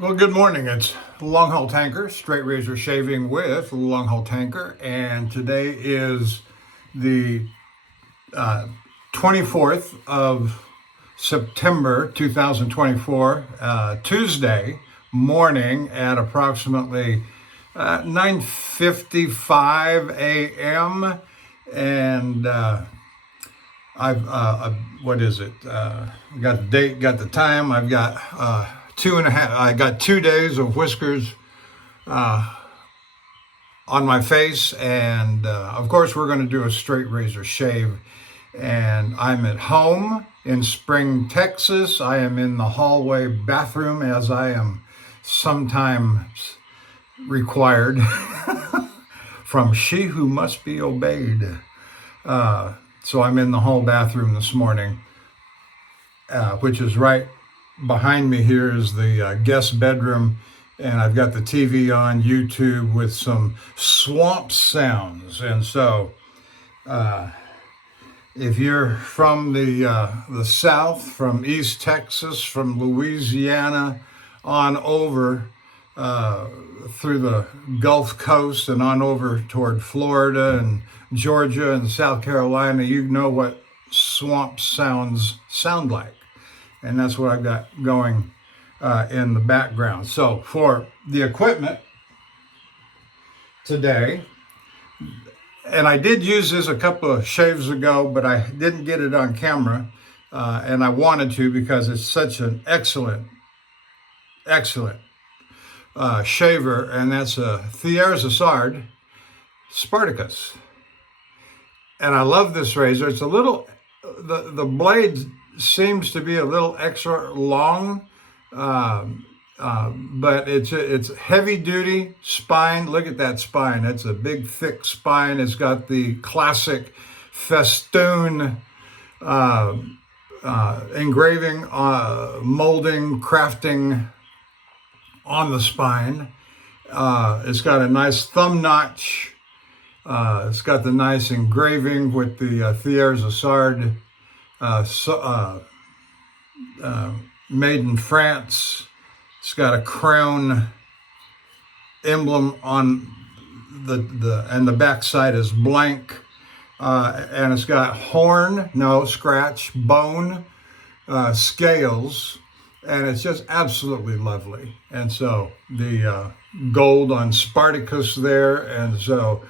Well, good morning. It's Longhaultanker, straight razor shaving with Longhaultanker, and today is the 24th of September 2024, Tuesday morning at approximately 9:55 a.m. And what is it? Got the date, got the time. I've got I got 2 days of whiskers on my face, and of course we're going to do a straight razor shave. And I'm at home in Spring, Texas. I am in the hallway bathroom, as I am sometimes required from She Who Must Be Obeyed. So I'm in the hall bathroom this morning, which is right behind me. Here is the guest bedroom, and I've got the TV on YouTube with some swamp sounds. And so if you're from the South, from East Texas, from Louisiana on over through the Gulf Coast and on over toward Florida and Georgia and South Carolina, you know what swamp sounds sound like. And that's what I've got going in the background. So for the equipment today, and I did use this a couple of shaves ago, but I didn't get it on camera, and I wanted to because it's such an excellent shaver, and that's a Thiers-Assard Spartacus. And I love this razor. It's a little, the blade seems to be a little extra long, but it's heavy duty spine. Look at that spine. It's a big, thick spine. It's got the classic festoon engraving, molding, crafting on the spine. It's got a nice thumb notch. It's got the nice engraving with the Thiers-Assard made in France. It's got a crown emblem on and the back side is blank, and it's got bone, scales, and it's just absolutely lovely. And so the gold on Spartacus there, and so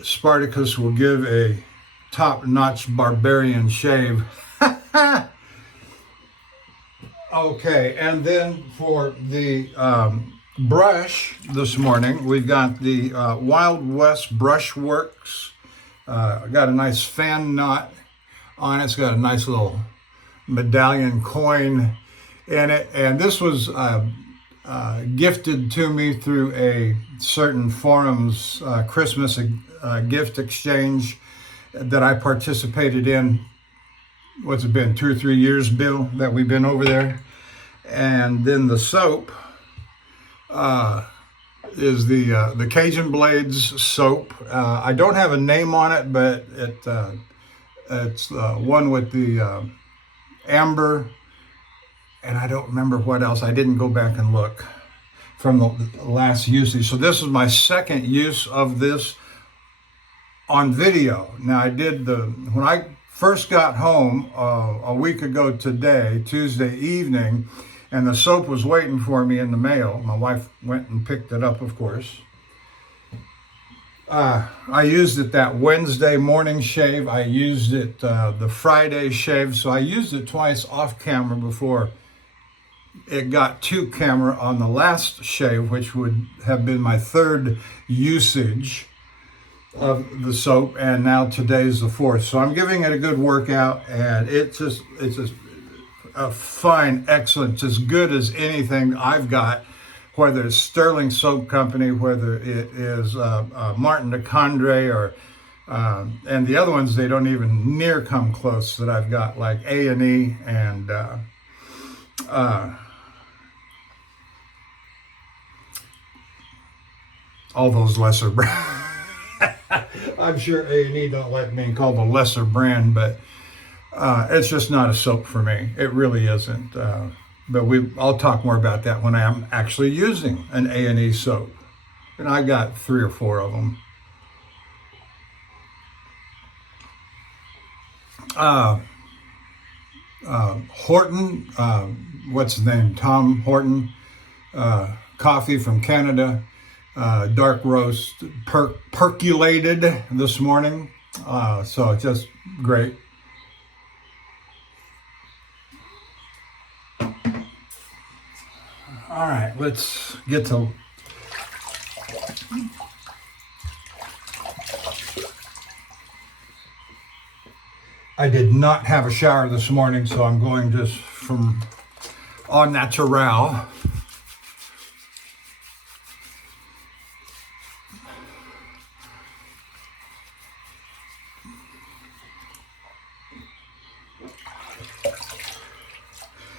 Spartacus will give a top-notch barbarian shave. Okay, and then for the brush this morning, we've got the Wild West Brush Works. Got a nice fan knot on it. It's got a nice little medallion coin in it, and this was gifted to me through a certain forum's Christmas gift exchange that I participated in. What's it been, 2 or 3 years, Bill, that we've been over there? And then the soap is the Cajun Blades soap. I don't have a name on it, but it's one with the amber, and I don't remember what else. I didn't go back and look from the last usage. So this is my second use of this on video. Now I did when I first got home a week ago today, Tuesday evening, and the soap was waiting for me in the mail. My wife went and picked it up, of course. I used it that Wednesday morning shave. I used it the Friday shave. So I used it twice off camera before it got to camera on the last shave, which would have been my third usage of the soap, and now today's the fourth. So I'm giving it a good workout, and it's just a fine, excellent, as good as anything I've got, whether it's Sterling Soap Company, whether it is Martin de Condre, or and the other ones, they don't even near come close that I've got, like A&E and all those lesser brands. I'm sure A&E don't let me call the lesser brand, but it's just not a soap for me. It really isn't. But I'll talk more about that when I'm actually using an A&E soap. And I got 3 or 4 of them. Horton, what's his name? Tom Horton, coffee from Canada, dark roast, percolated this morning. So just great. All right, let's get to I did not have a shower this morning, so I'm going just from au naturel.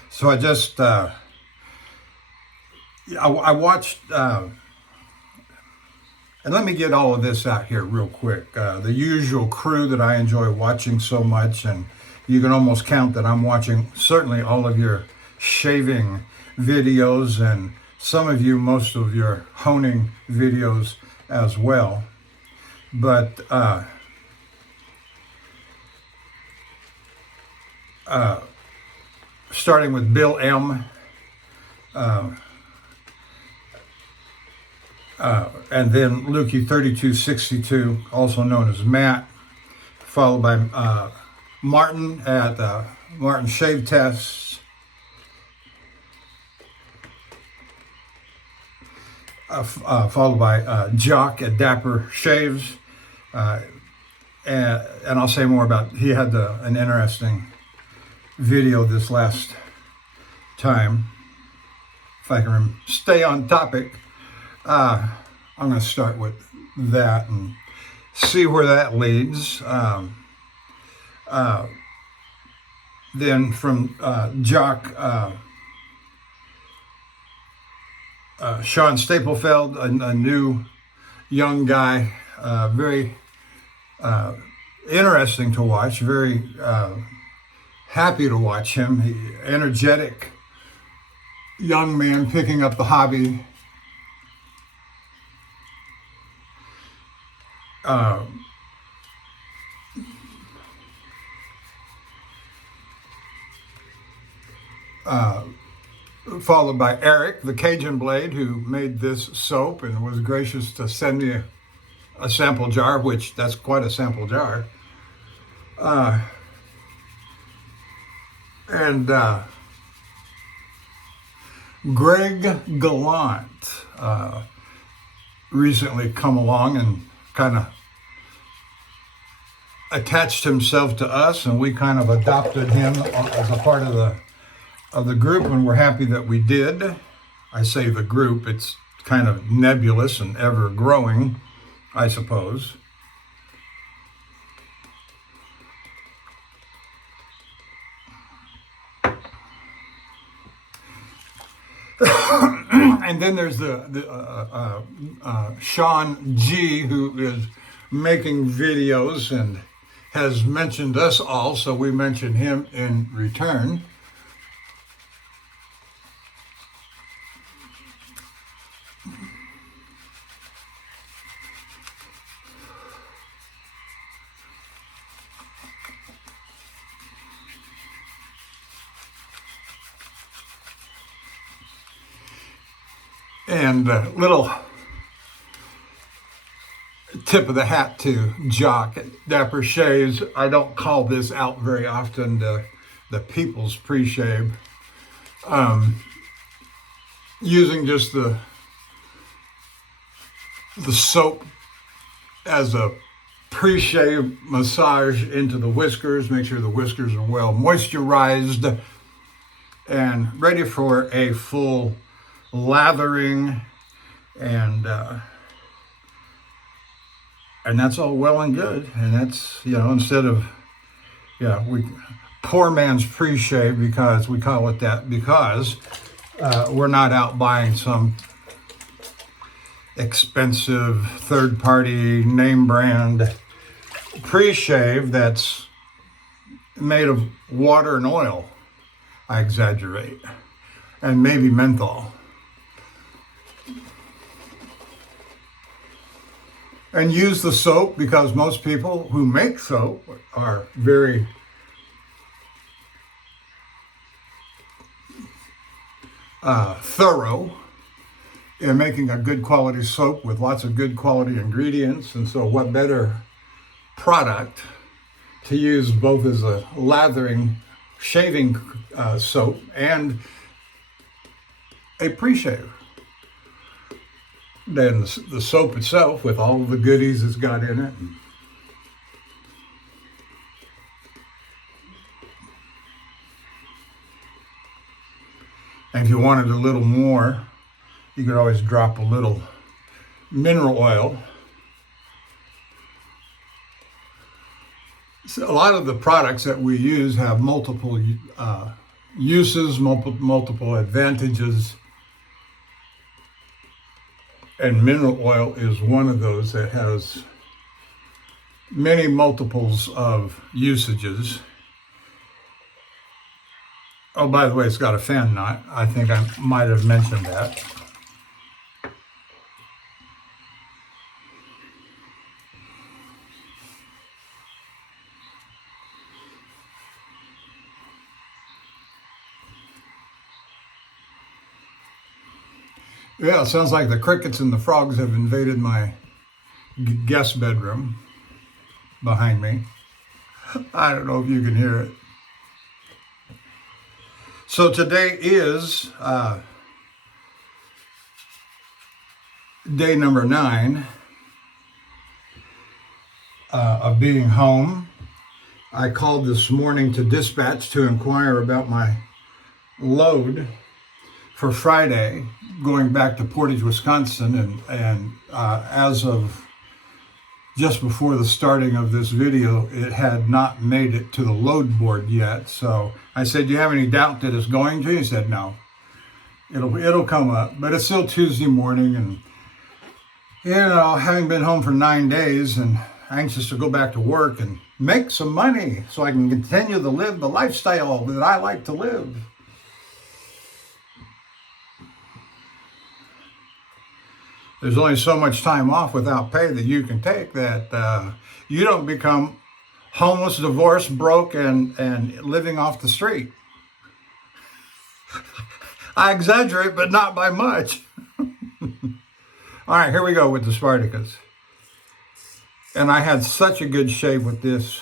So I just I watched, and let me get all of this out here real quick. The usual crew that I enjoy watching so much, and you can almost count that I'm watching certainly all of your shaving videos, and some of you, most of your honing videos as well. But starting with Bill M. And then Lukey 3262, also known as Matt, followed by Martin at Martin Shave Tests, followed by Jock at Dapper Shaves, and I'll say more about, he had an interesting video this last time, if I can stay on topic. I'm going to start with that and see where that leads. Then from Jock, Sean Staplefeld, a new young guy, very interesting to watch, very happy to watch him. Energetic young man picking up the hobby. Followed by Eric, the Cajun Blade, who made this soap and was gracious to send me a sample jar, which that's quite a sample jar. And Greg Gallant recently come along and kind of attached himself to us, and we kind of adopted him as a part of the group, and we're happy that we did. I say the group, it's kind of nebulous and ever growing, I suppose. And then there's the Sean G, who is making videos and has mentioned us all, so we mention him in return. And a little tip of the hat to Jock at Dapper Shaves. I don't call this out very often, the People's Pre-Shave. Using just the soap as a pre-shave massage into the whiskers, make sure the whiskers are well moisturized and ready for a full lathering, and that's all well and good. And that's, instead of, poor man's pre-shave, because we call it that, because we're not out buying some expensive third-party name brand pre-shave that's made of water and oil. I exaggerate. and maybe menthol. And use the soap, because most people who make soap are very thorough in making a good quality soap with lots of good quality ingredients. And so what better product to use both as a lathering, shaving soap and a pre-shave than the soap itself with all of the goodies it's got in it. And if you wanted a little more, you could always drop a little mineral oil. So a lot of the products that we use have multiple uses, multiple advantages. And mineral oil is one of those that has many multiples of usages. Oh, by the way, it's got a fan knot. I think I might have mentioned that. Yeah, it sounds like the crickets and the frogs have invaded my guest bedroom behind me. I don't know if you can hear it. So today is day number 9 of being home. I called this morning to dispatch to inquire about my load for Friday, going back to Portage, Wisconsin, and as of just before the starting of this video, it had not made it to the load board yet. So I said, "Do you have any doubt that it's going to?" He said, "No, it'll come up." But it's still Tuesday morning, and having been home for 9 days and anxious to go back to work and make some money so I can continue to live the lifestyle that I like to live. There's only so much time off without pay that you can take that you don't become homeless, divorced, broke, and living off the street. I exaggerate, but not by much. All right, here we go with the Spartacus. And I had such a good shave with this.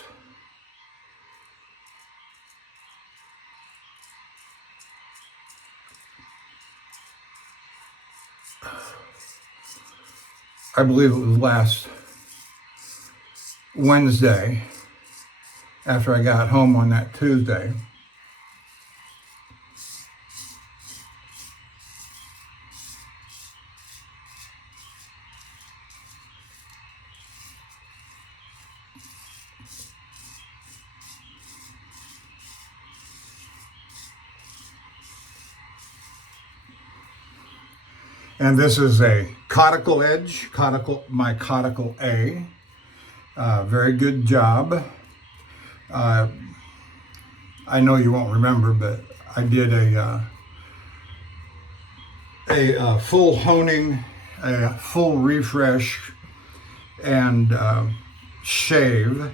I believe it was last Wednesday after I got home on that Tuesday. And this is a conical edge, my conical A. Very good job. I know you won't remember, but I did a full honing, a full refresh, and shave.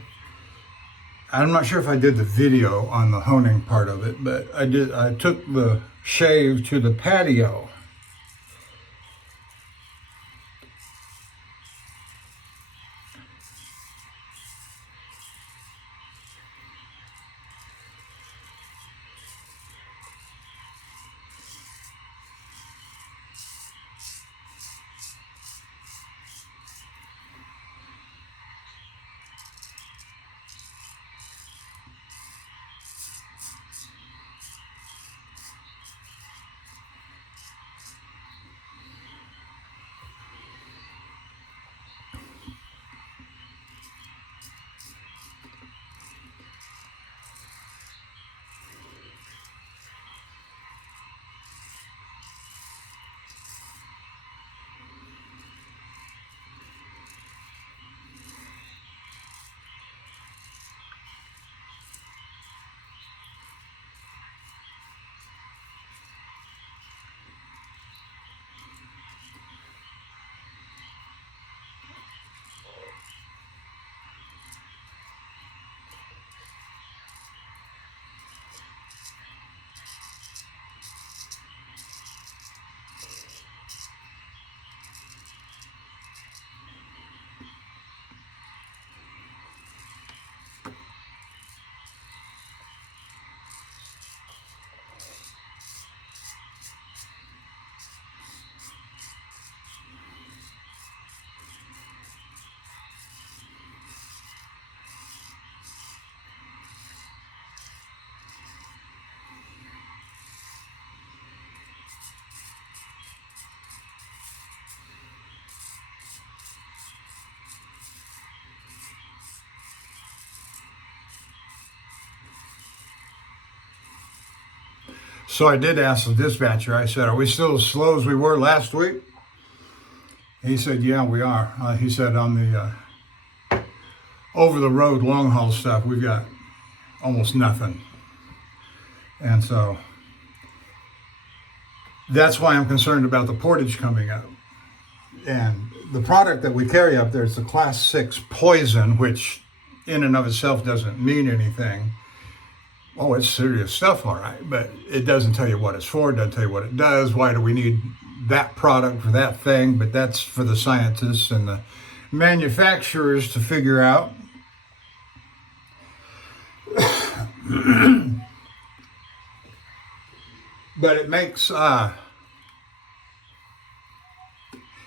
I'm not sure if I did the video on the honing part of it, but I did. I took the shave to the patio. So I did ask the dispatcher, I said, are we still as slow as we were last week? He said, yeah, we are. He said on the over the road long haul stuff, we've got almost nothing. And so that's why I'm concerned about the portage coming up. And the product that we carry up there is the class 6 poison, which in and of itself doesn't mean anything. Oh, it's serious stuff, all right, but it doesn't tell you what it's for, it doesn't tell you what it does. Why do we need that product for that thing? But that's for the scientists and the manufacturers to figure out. But it makes,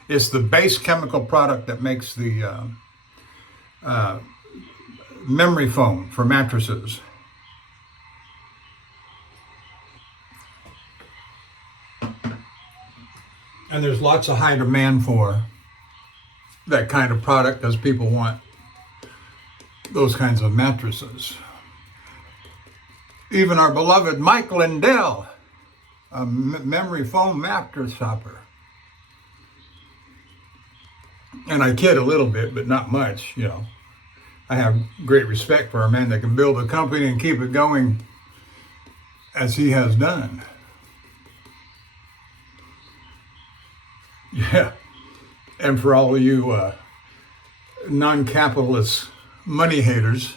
it's the base chemical product that makes the memory foam for mattresses. And there's lots of high demand for that kind of product because people want those kinds of mattresses. Even our beloved Mike Lindell, a memory foam mattress topper. And I kid a little bit, but not much, you know. I have great respect for a man that can build a company and keep it going as he has done. Yeah. And for all of you non-capitalist money haters,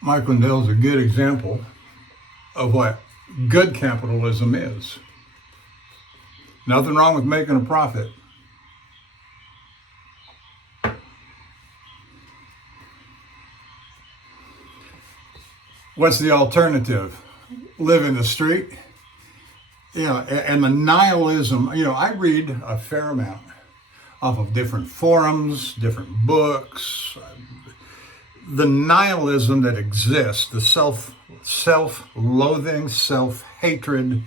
Mike Lindell is a good example of what good capitalism is. Nothing wrong with making a profit. What's the alternative? Live in the street? You know, and the nihilism, you know, I read a fair amount off of different forums, different books. The nihilism that exists, the self-loathing, self-hatred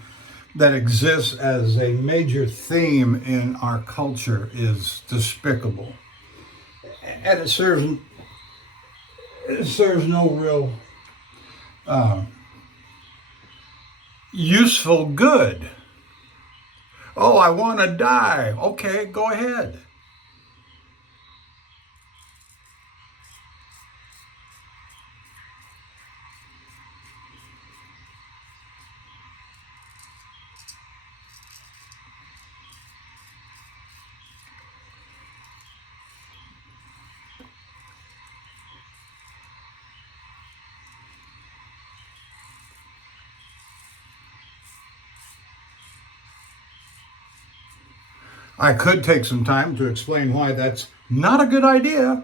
that exists as a major theme in our culture is despicable. And it serves no real useful good. Oh, I want to die. Okay, go ahead. I could take some time to explain why that's not a good idea.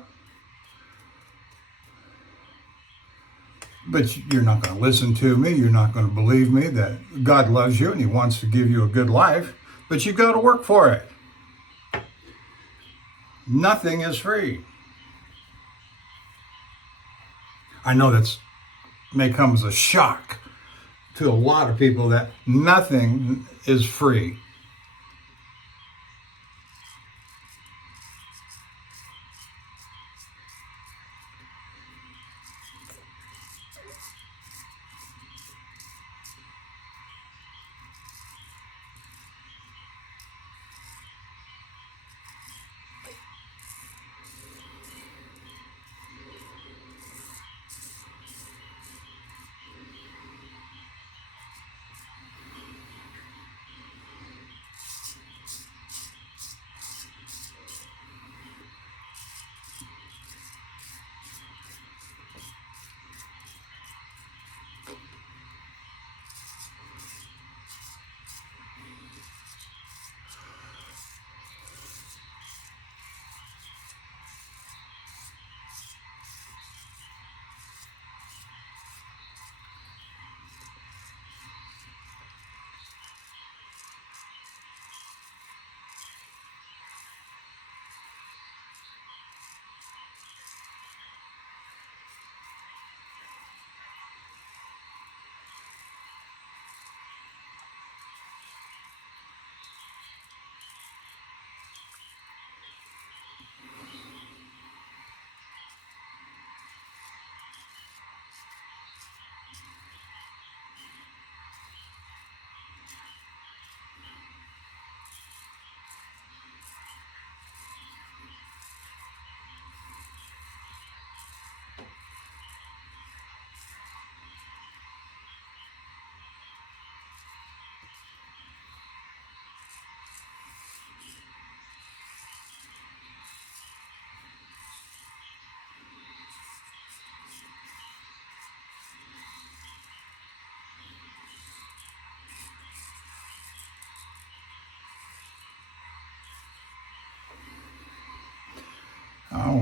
But you're not going to listen to me. You're not going to believe me that God loves you and He wants to give you a good life. But you've got to work for it. Nothing is free. I know that may come as a shock to a lot of people that nothing is free.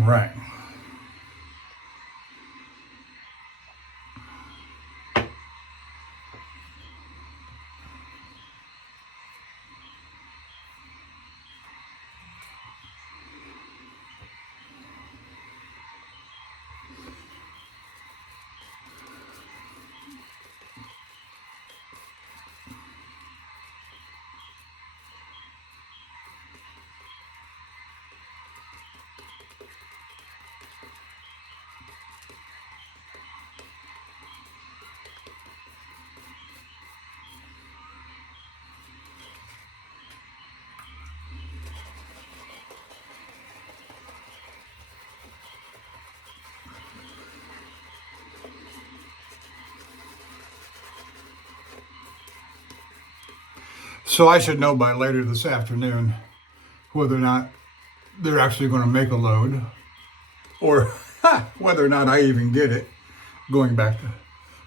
right. So I should know by later this afternoon whether or not they're actually going to make a load, or whether or not I even get it going back to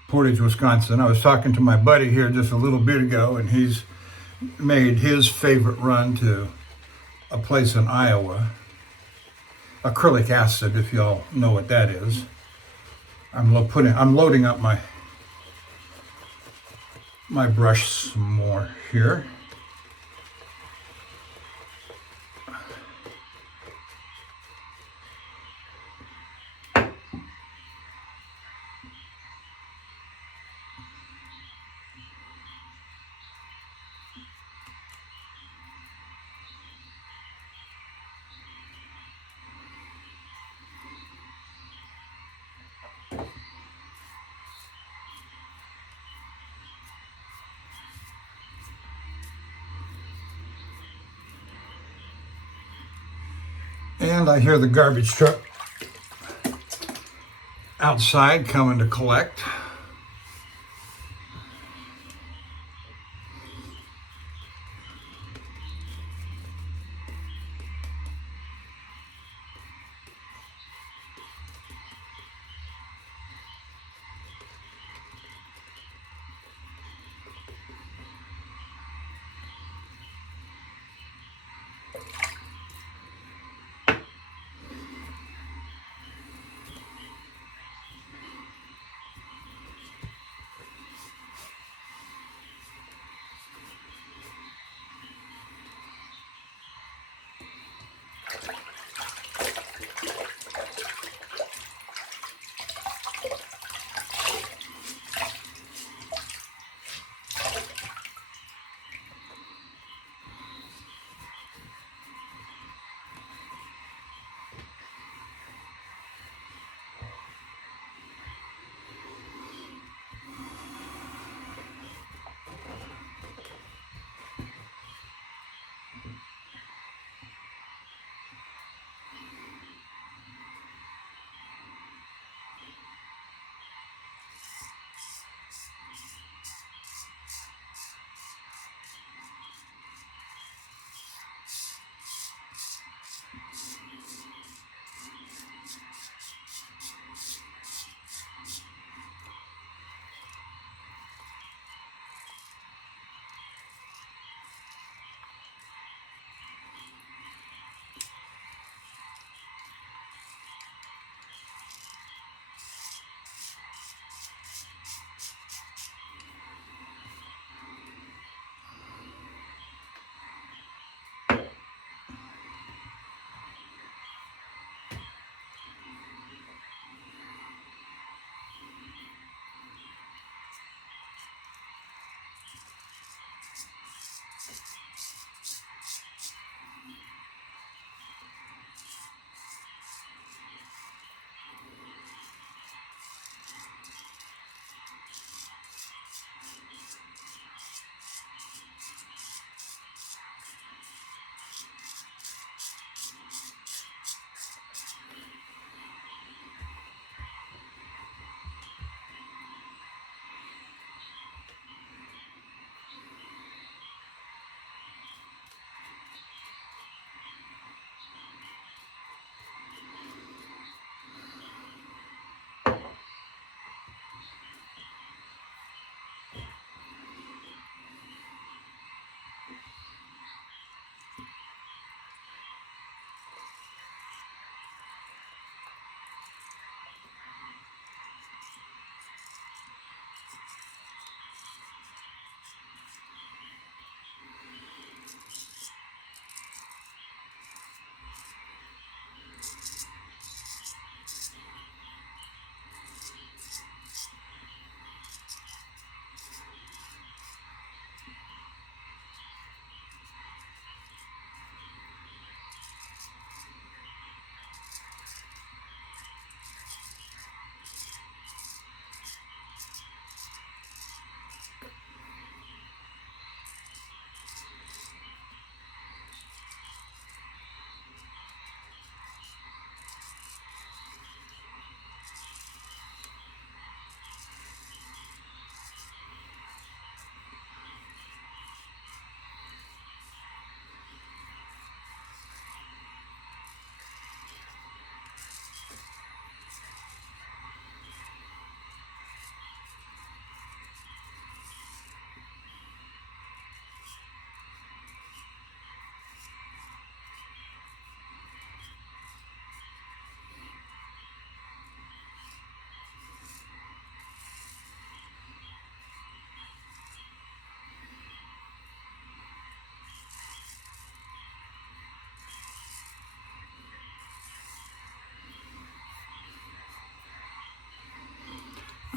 Portage, Wisconsin. I was talking to my buddy here just a little bit ago, and he's made his favorite run to a place in Iowa. Acrylic acid, if y'all know what that is. I'm loading up my brush some more here. And I hear the garbage truck outside coming to collect.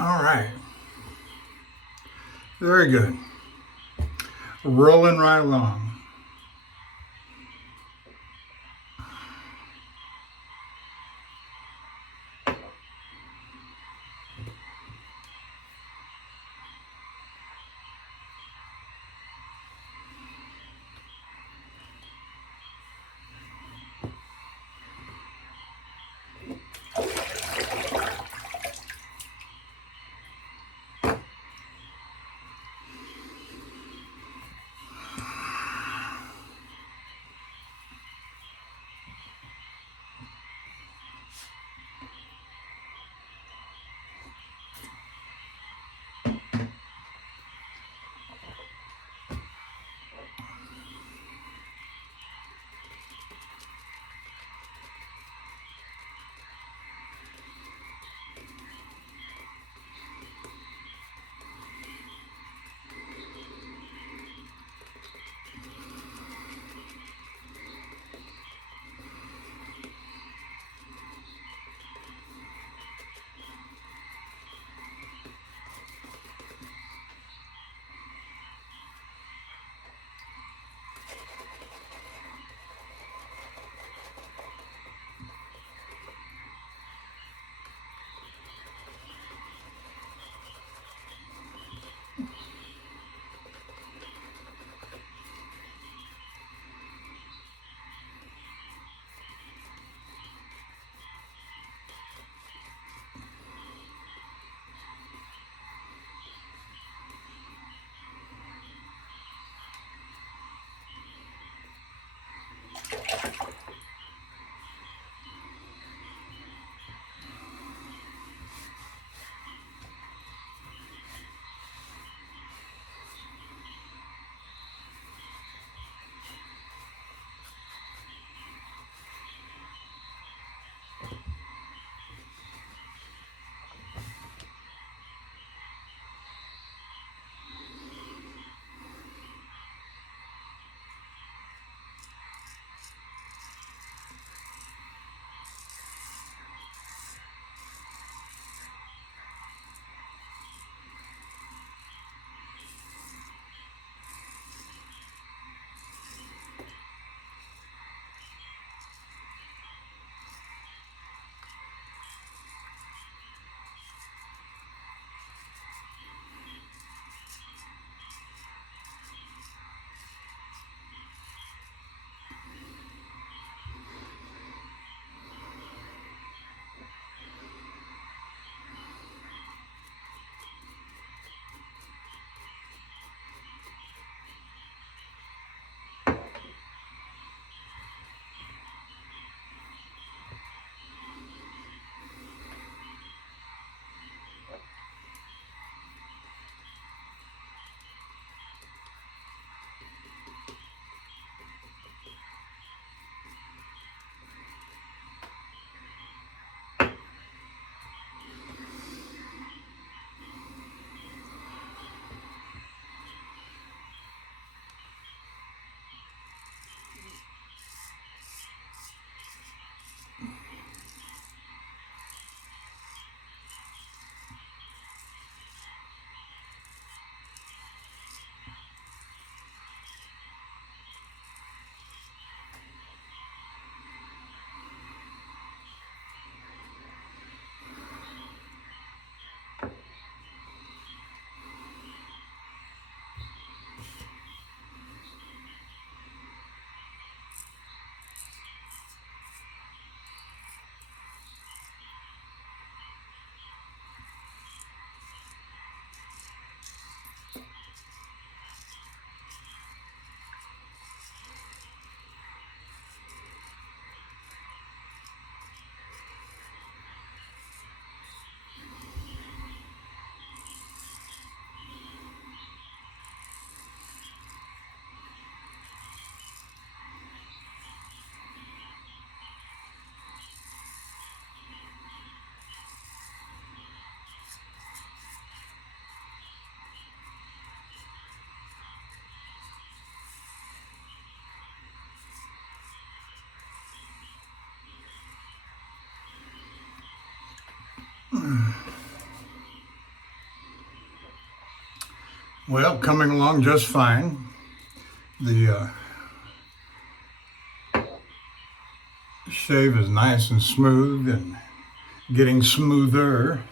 All right. Very good. Rolling right along. Well, coming along just fine. The shave is nice and smooth and getting smoother.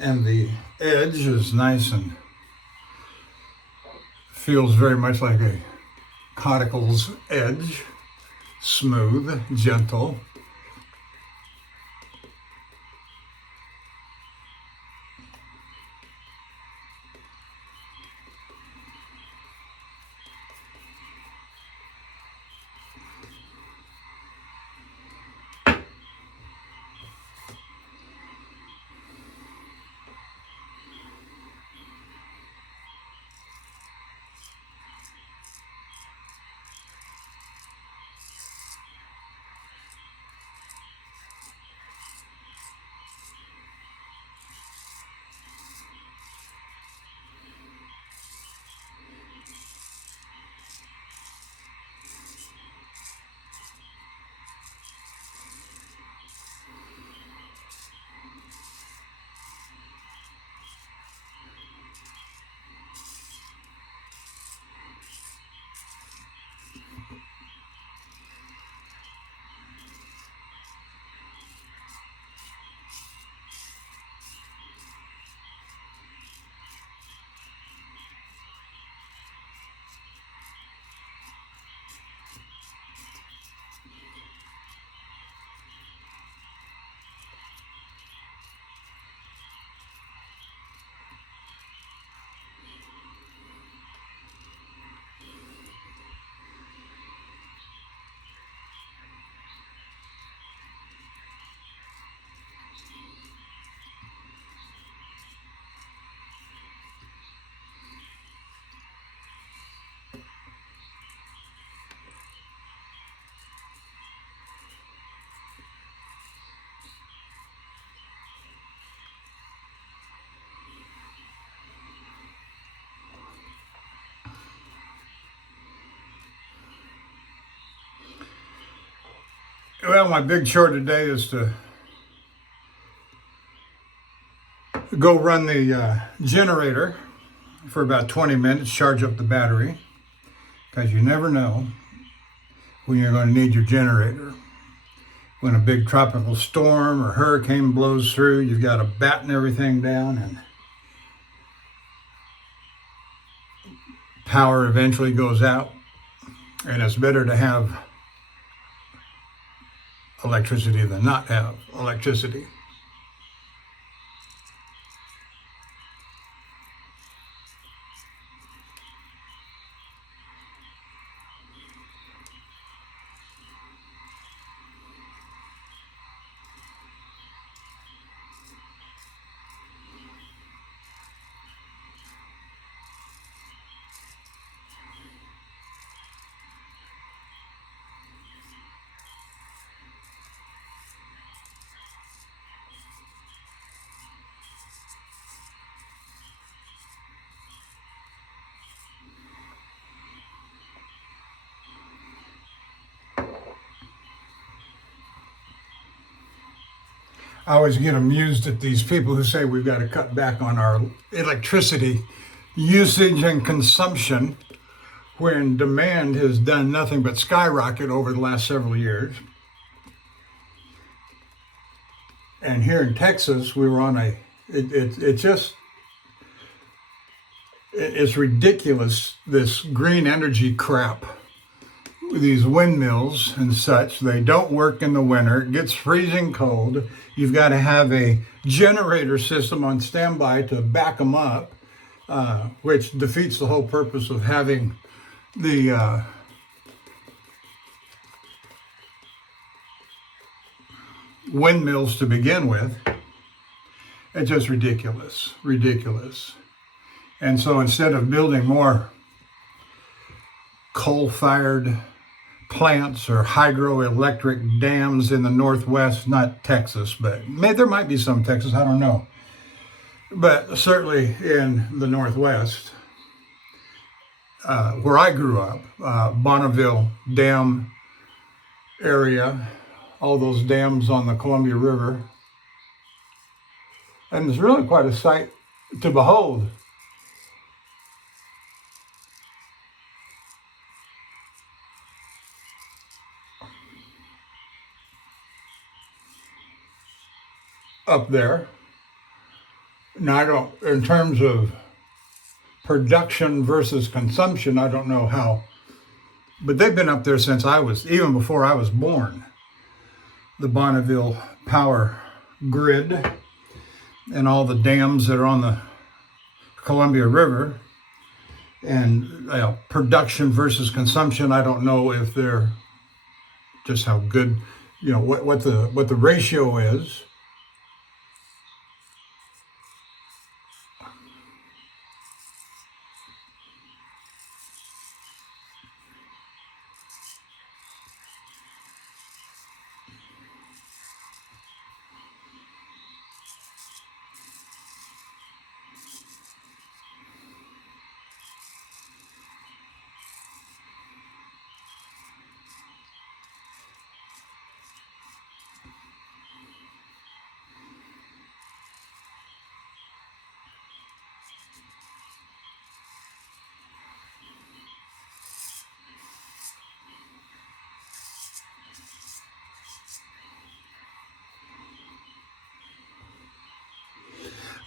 And the edge is nice and feels very much like a cauticle's edge. Smooth, gentle. Well, my big chore today is to go run the generator for about 20 minutes, charge up the battery, because you never know when you're going to need your generator. When a big tropical storm or hurricane blows through, you've got to batten everything down and power eventually goes out. And it's better to have electricity than not have electricity. I always get amused at these people who say we've got to cut back on our electricity usage and consumption when demand has done nothing but skyrocket over the last several years. And here in Texas, we were on it's ridiculous, this green energy crap. These windmills and such, they don't work in the winter. It gets freezing cold. You've got to have a generator system on standby to back them up, which defeats the whole purpose of having the windmills to begin with. It's just ridiculous, ridiculous. And so instead of building more coal-fired plants or hydroelectric dams in the Northwest, not Texas, but there might be some Texas, I don't know. But certainly in the Northwest, where I grew up, Bonneville Dam area, all those dams on the Columbia River. And there's really quite a sight to behold. Up there. Now, I don't, in terms of production versus consumption, I don't know how, but they've been up there since even before I was born. The Bonneville power grid and all the dams that are on the Columbia River, and production versus consumption. I don't know if they're just how good, what the ratio is.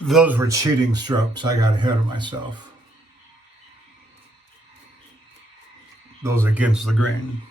Those were cheating strokes. I got ahead of myself. Those against the grain.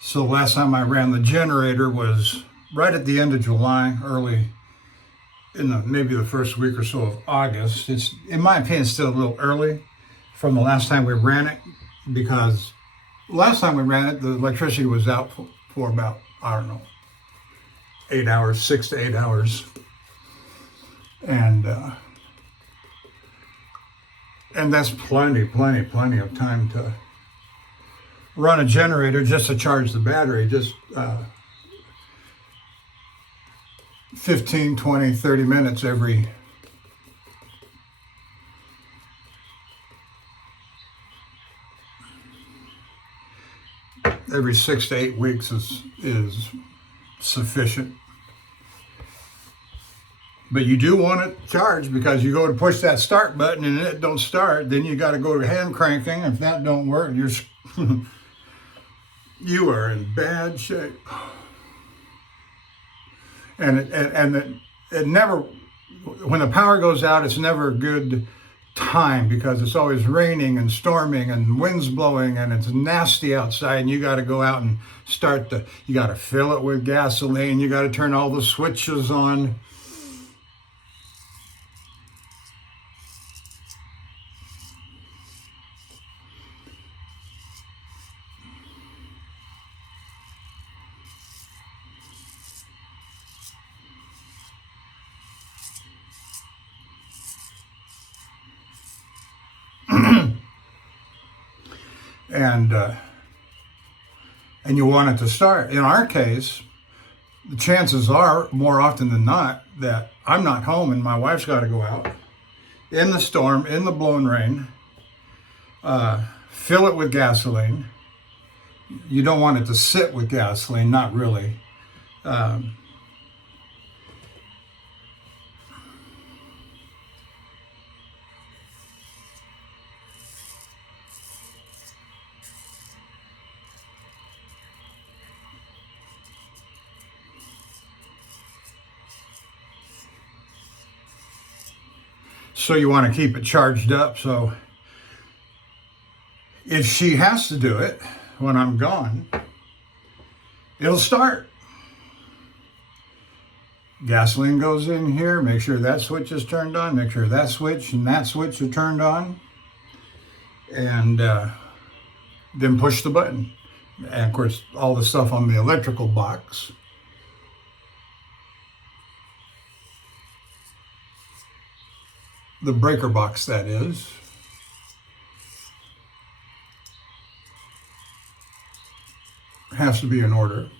So last time I ran the generator was right at the end of July, early in maybe the first week or so of August. It's, in my opinion, still a little early from the last time we ran it, because last time we ran it, the electricity was out for about, I don't know, 8 hours, 6 to 8 hours. And that's plenty of time to run a generator just to charge the battery, just 15, 20, 30 minutes every every 6 to 8 weeks is sufficient. But you do want it charged, because you go to push that start button and it don't start, then you got to go to hand cranking. If that don't work, you are in bad shape. And it never, when the power goes out, it's never a good time, because it's always raining and storming and winds blowing and it's nasty outside, and you got to go out and you got to fill it with gasoline, you got to turn all the switches on. And you want it to start. In our case, the chances are, more often than not, that I'm not home and my wife's got to go out in the storm, in the blowing rain, fill it with gasoline. You don't want it to sit with gasoline, not really. So you want to keep it charged up. So if she has to do it when I'm gone, it'll start. Gasoline goes in here, make sure that switch is turned on, make sure that switch and that switch are turned on, and then push the button. And of course, all the stuff on the electrical box. The breaker box, that is. Has to be in order.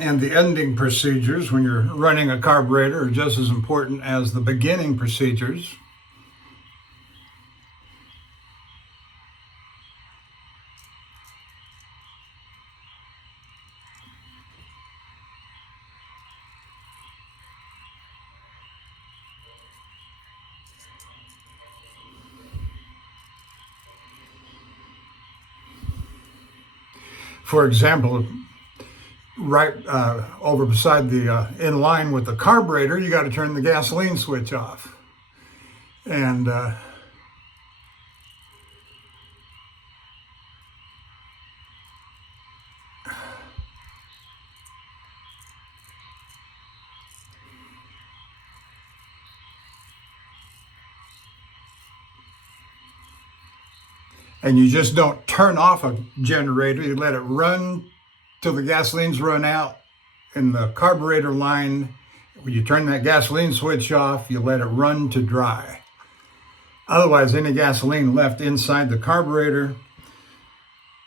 And the ending procedures when you're running a carburetor are just as important as the beginning procedures. For example, right over beside the in line with the carburetor, you got to turn the gasoline switch off. And you just don't turn off a generator. You let it run till the gasoline's run out in the carburetor line. When you turn that gasoline switch off, you let it run to dry. Otherwise, any gasoline left inside the carburetor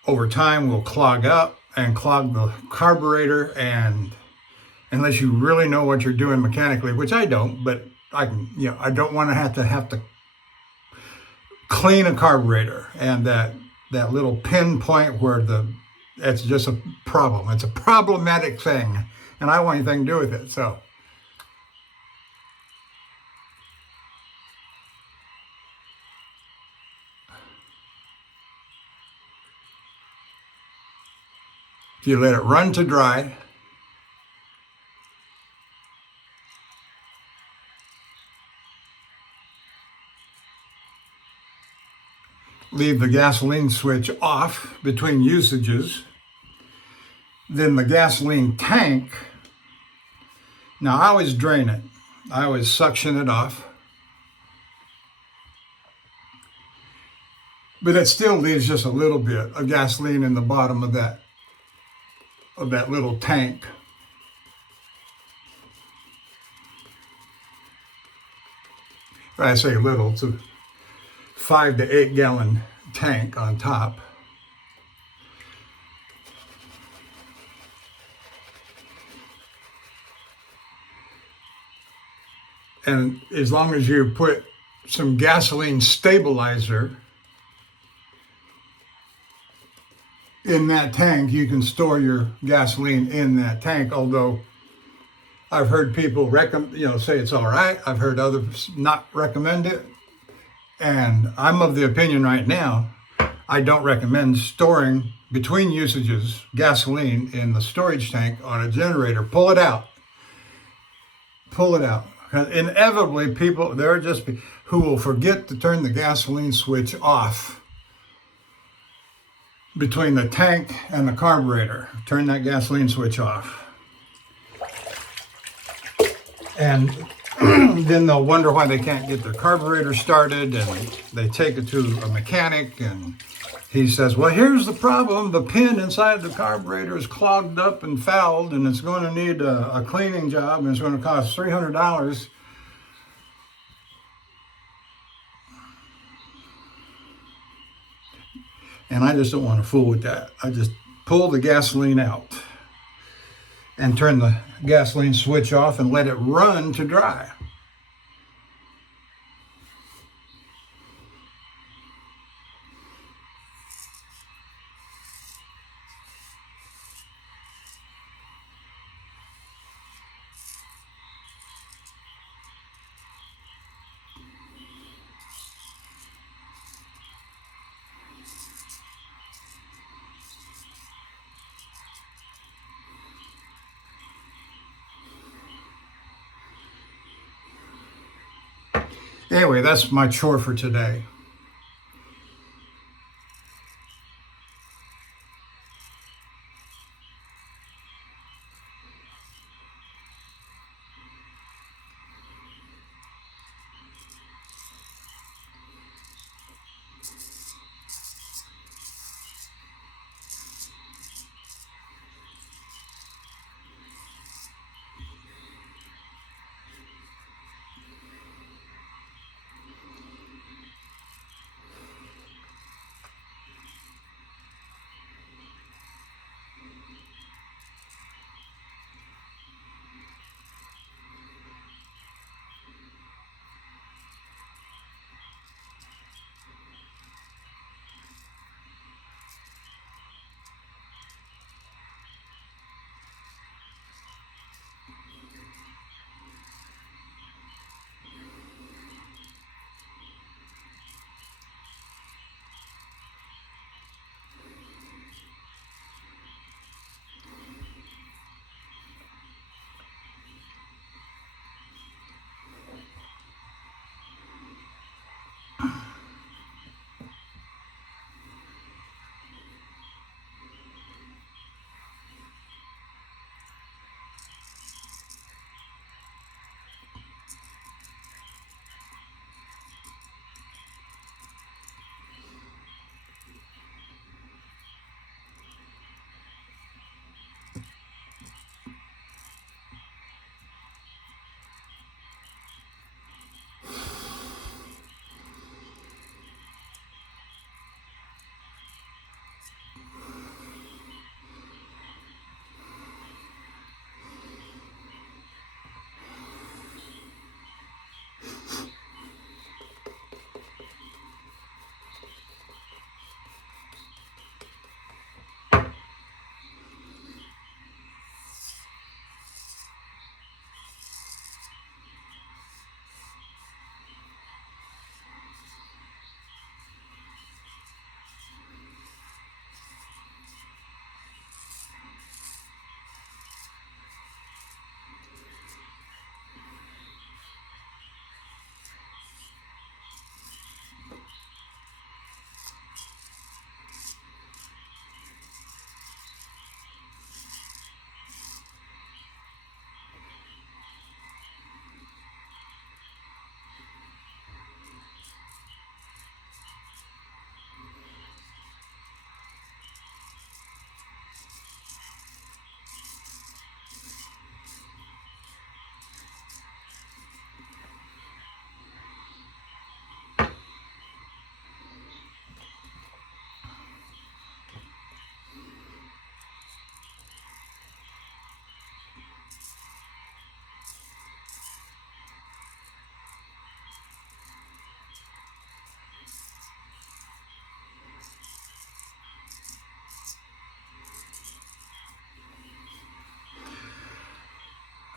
over time will clog up and clog the carburetor. And unless you really know what you're doing mechanically, which I don't, but I can, I don't want to have to clean a carburetor, and that little pinpoint where it's just a problem. It's a problematic thing, and I don't want anything to do with it. So you let it run to dry. Leave the gasoline switch off between usages. Then the gasoline tank, now I always drain it. I always suction it off. But it still leaves just a little bit of gasoline in the bottom of that little tank. I say little, it's a 5 to 8 gallon tank on top. And as long as you put some gasoline stabilizer in that tank, you can store your gasoline in that tank. Although I've heard people say it's all right. I've heard others not recommend it. And I'm of the opinion right now, I don't recommend storing between usages gasoline in the storage tank on a generator. Pull it out. Pull it out. Inevitably, there are just people who will forget to turn the gasoline switch off between the tank and the carburetor. Turn that gasoline switch off. And then they'll wonder why they can't get their carburetor started, and they take it to a mechanic, and he says, well, here's the problem. The pin inside the carburetor is clogged up and fouled, and it's going to need a cleaning job, and it's going to cost $300. And I just don't want to fool with that. I just pull the gasoline out and turn the gasoline switch off and let it run to dry. Anyway, that's my chore for today.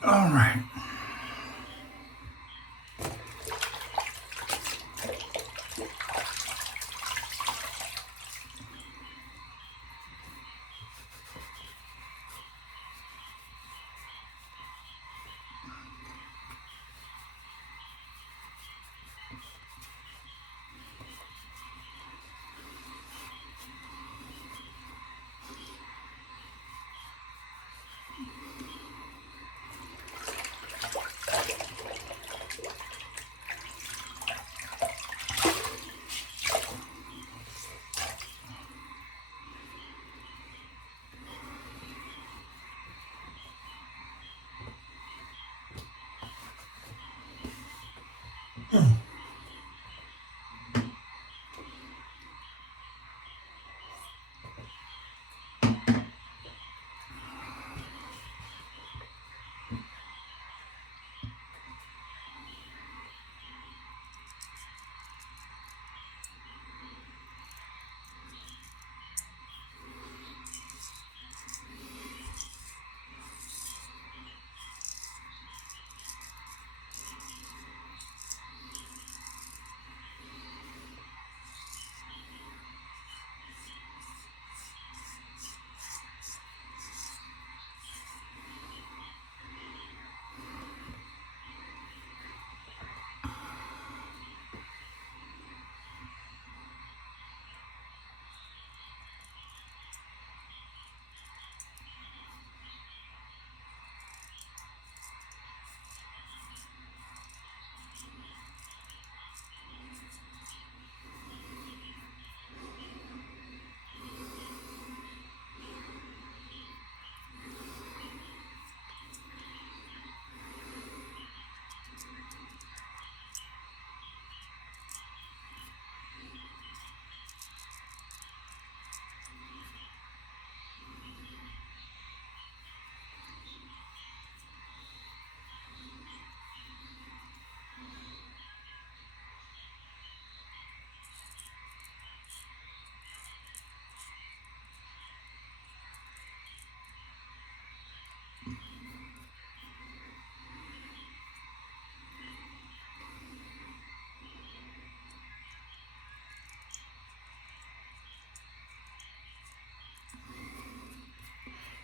All right.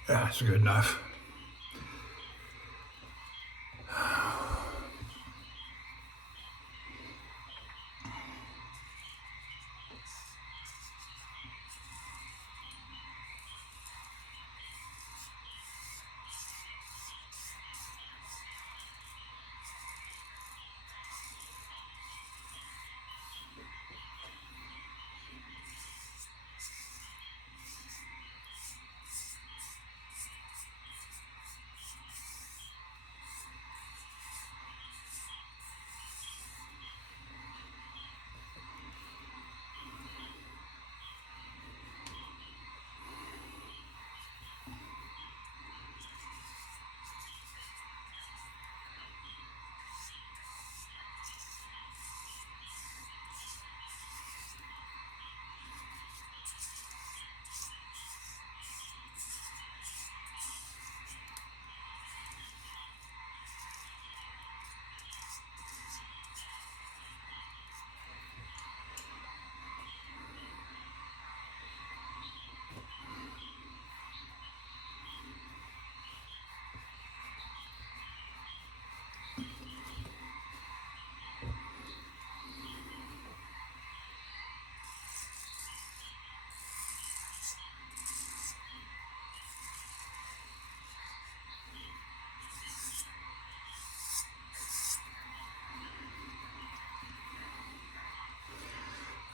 That's good enough.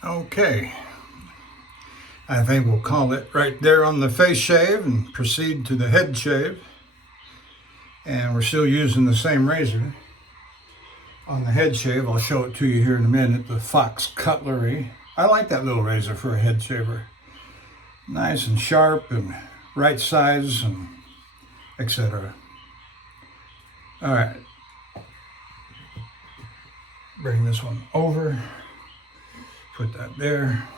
Okay. I think we'll call it right there on the face shave and proceed to the head shave. And we're still using the same razor on the head shave. I'll show it to you here in a minute, the Fox Cutlery. I like that little razor for a head shaver. Nice and sharp and right size and etc. All right. Bring this one over. Put that there.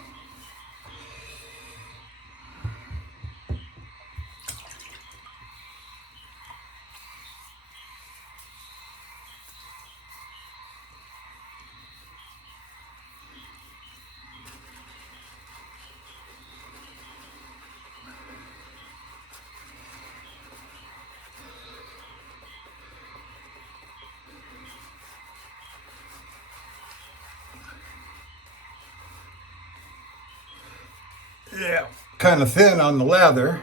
yeah, kind of thin on the leather.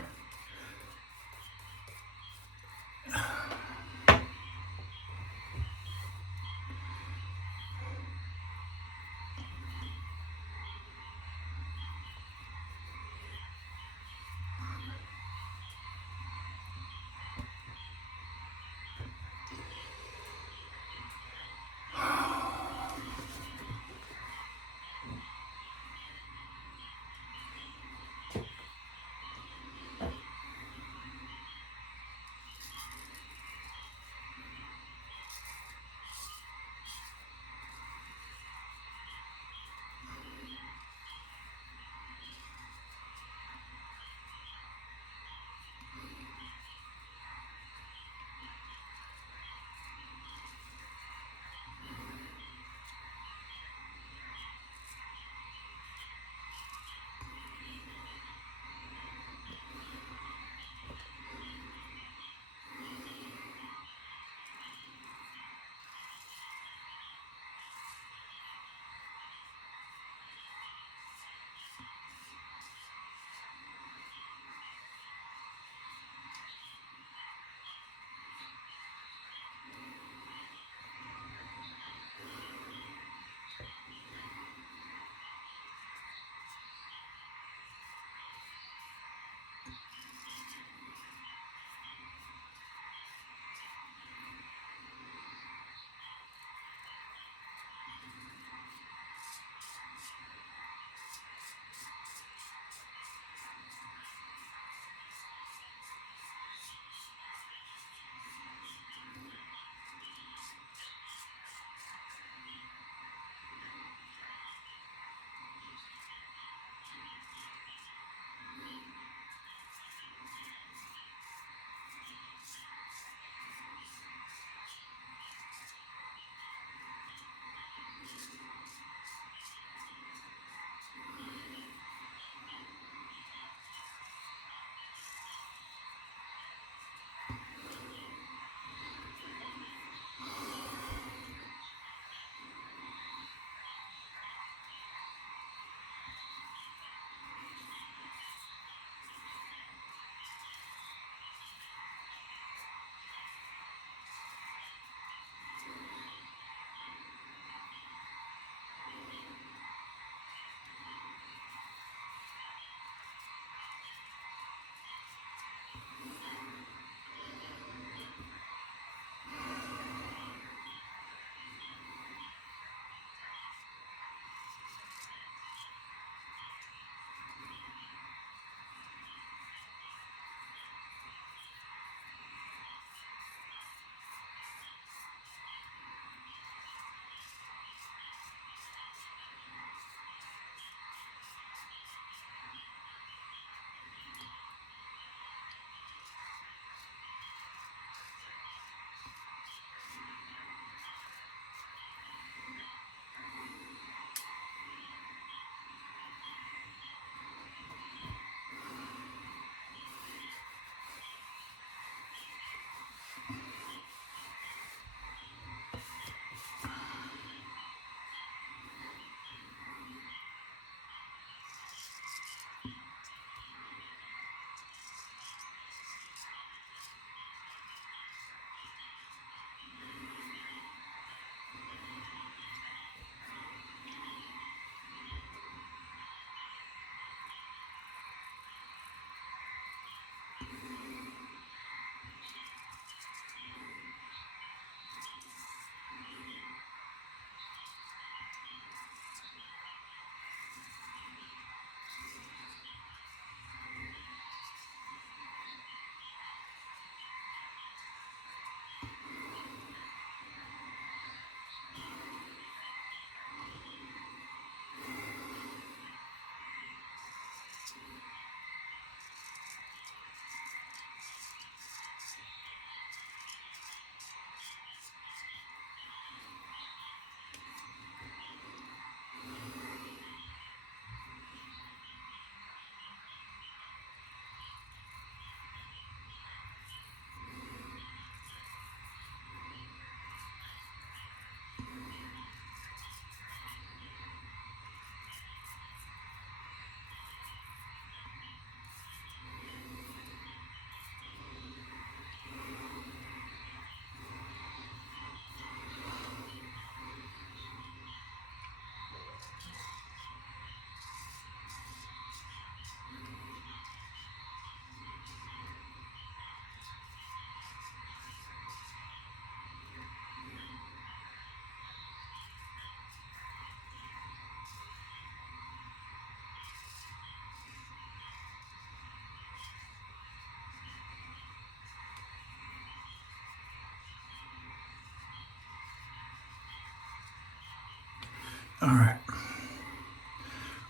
All right.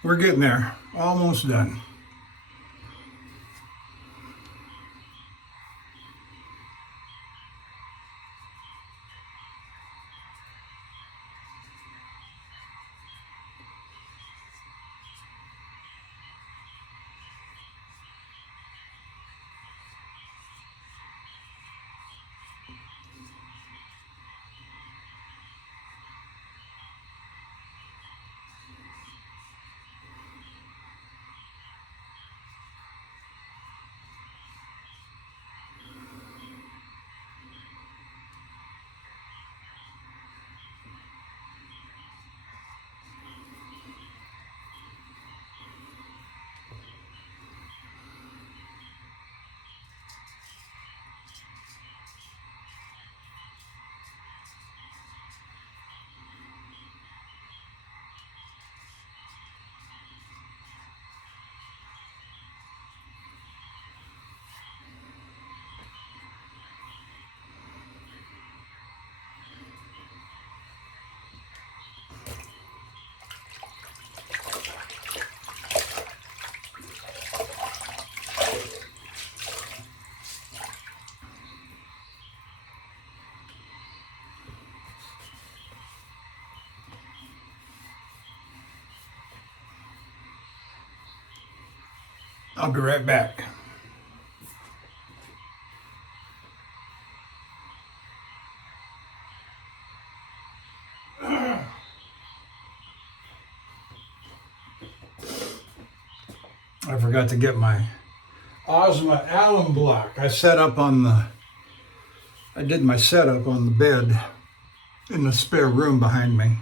We're getting there. Almost done. I'll be right back. I forgot to get my Ozma alum block. I did my setup on the bed in the spare room behind me.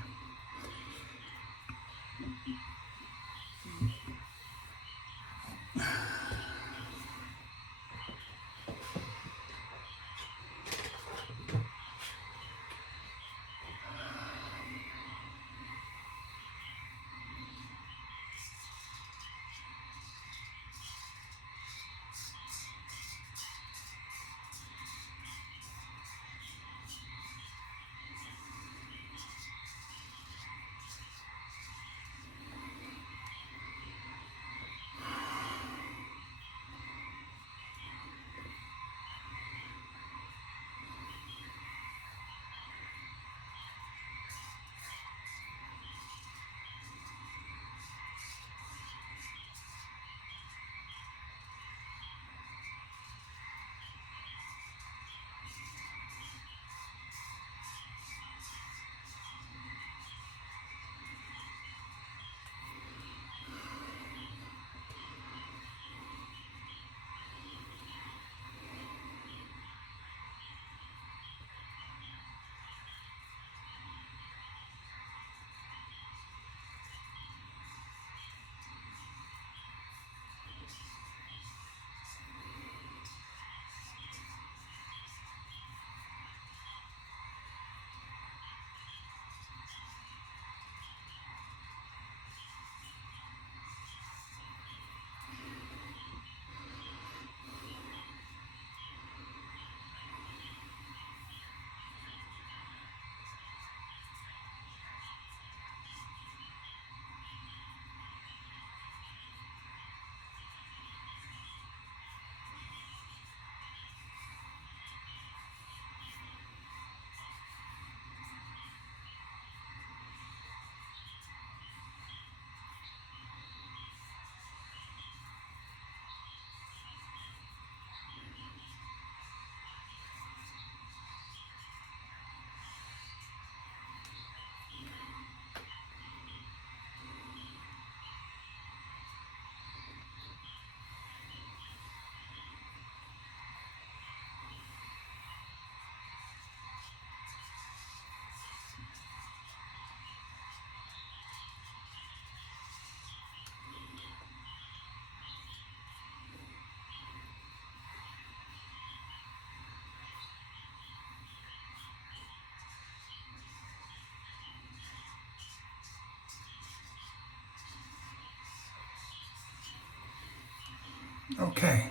Okay,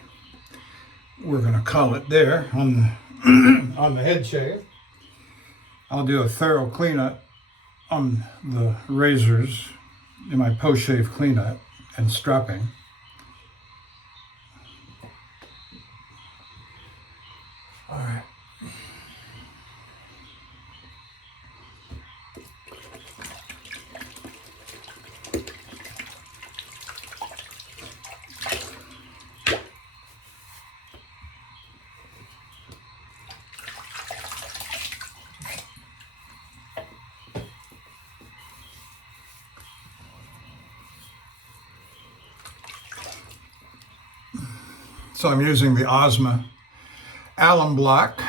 we're going to call it there on the on the head shave. I'll do a thorough cleanup on the razors in my post-shave cleanup and stropping. All right. So I'm using the Ozma alum block.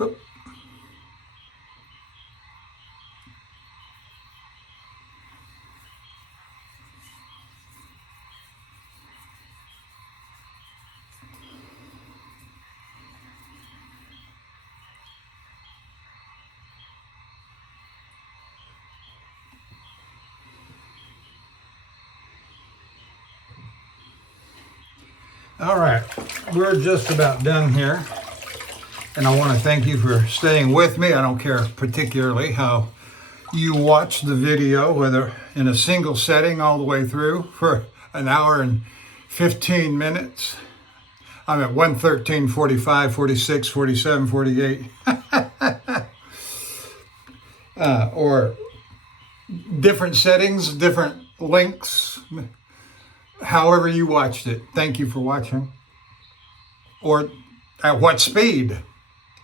Oop. All right, we're just about done here. And I want to thank you for staying with me. I don't care particularly how you watch the video, whether in a single setting all the way through for an hour and 15 minutes. I'm at 113, 45, 46, 47, 48. Or different settings, different lengths. However you watched it, thank you for watching. Or at what speed?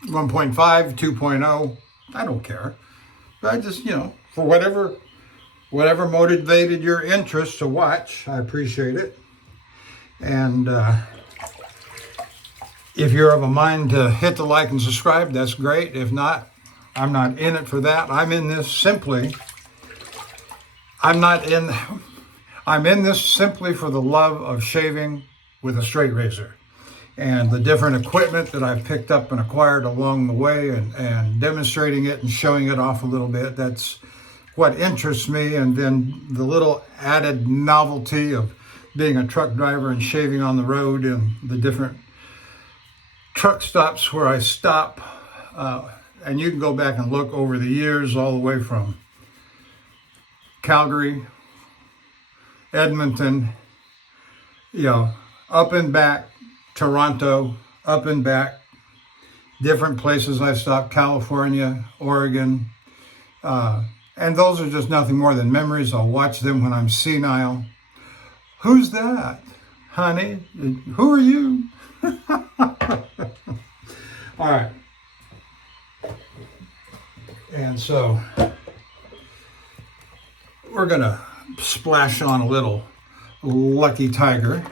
1.5, 2.0, I don't care. But I just, for whatever motivated your interest to watch, I appreciate it. And if you're of a mind to hit the like and subscribe, that's great. If not, I'm not in it for that. I'm in this simply for the love of shaving with a straight razor and the different equipment that I've picked up and acquired along the way, and demonstrating it and showing it off a little bit. That's what interests me. And then the little added novelty of being a truck driver and shaving on the road and the different truck stops where I stop. And you can go back and look over the years, all the way from Calgary, Edmonton, up and back, Toronto, up and back, different places I stopped, California, Oregon. And those are just nothing more than memories. I'll watch them when I'm senile. Who's that, honey? Who are you? All right. And so we're going to splash on a little Lucky Tiger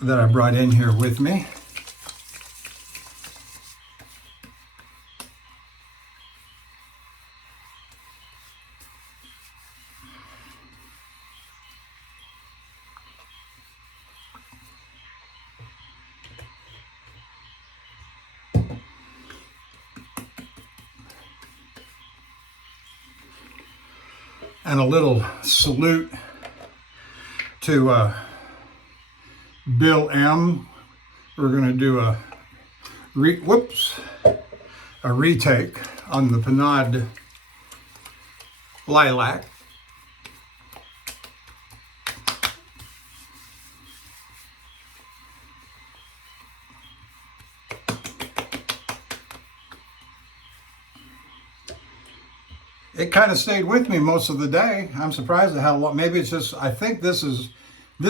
that I brought in here with me. And a little salute to Bill M. We're going to do a retake on the Panad Lilac. It kind of stayed with me most of the day. I'm surprised at how long. Maybe it's just, I think this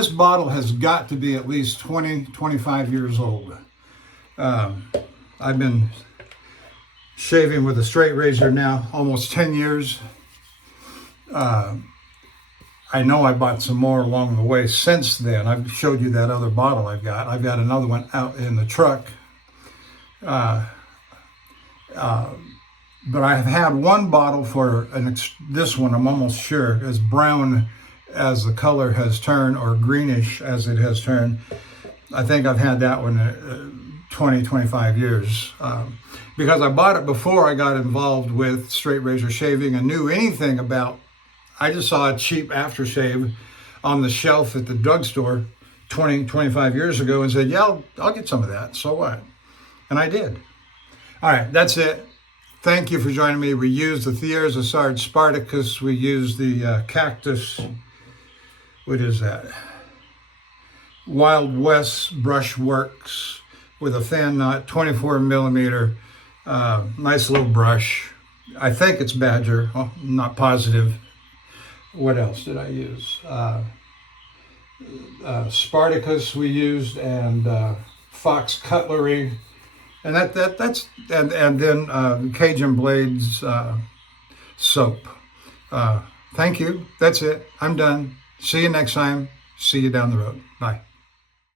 bottle has got to be at least 20, 25 years old. I've been shaving with a straight razor now almost 10 years. I know I bought some more along the way since then. I've showed you that other bottle I've got. I've got another one out in the truck. But I have had one bottle for this one, I'm almost sure, as brown as the color has turned, or greenish as it has turned. I think I've had that one 25 years. Because I bought it before I got involved with straight razor shaving and knew anything about. I just saw a cheap aftershave on the shelf at the drugstore 25 years ago and said, yeah, I'll get some of that. So what? And I did. All right, that's it. Thank you for joining me. We used the Thiers of Sarge Spartacus. We used the Cactus, what is that? Wild West Brushworks with a fan knot, 24 millimeter, nice little brush. I think it's Badger, I'm not positive. What else did I use? Spartacus we used, and Fox Cutlery, and that's then Cajun Blades soap. Thank you. That's it. I'm done. See you next time. See you down the road. Bye.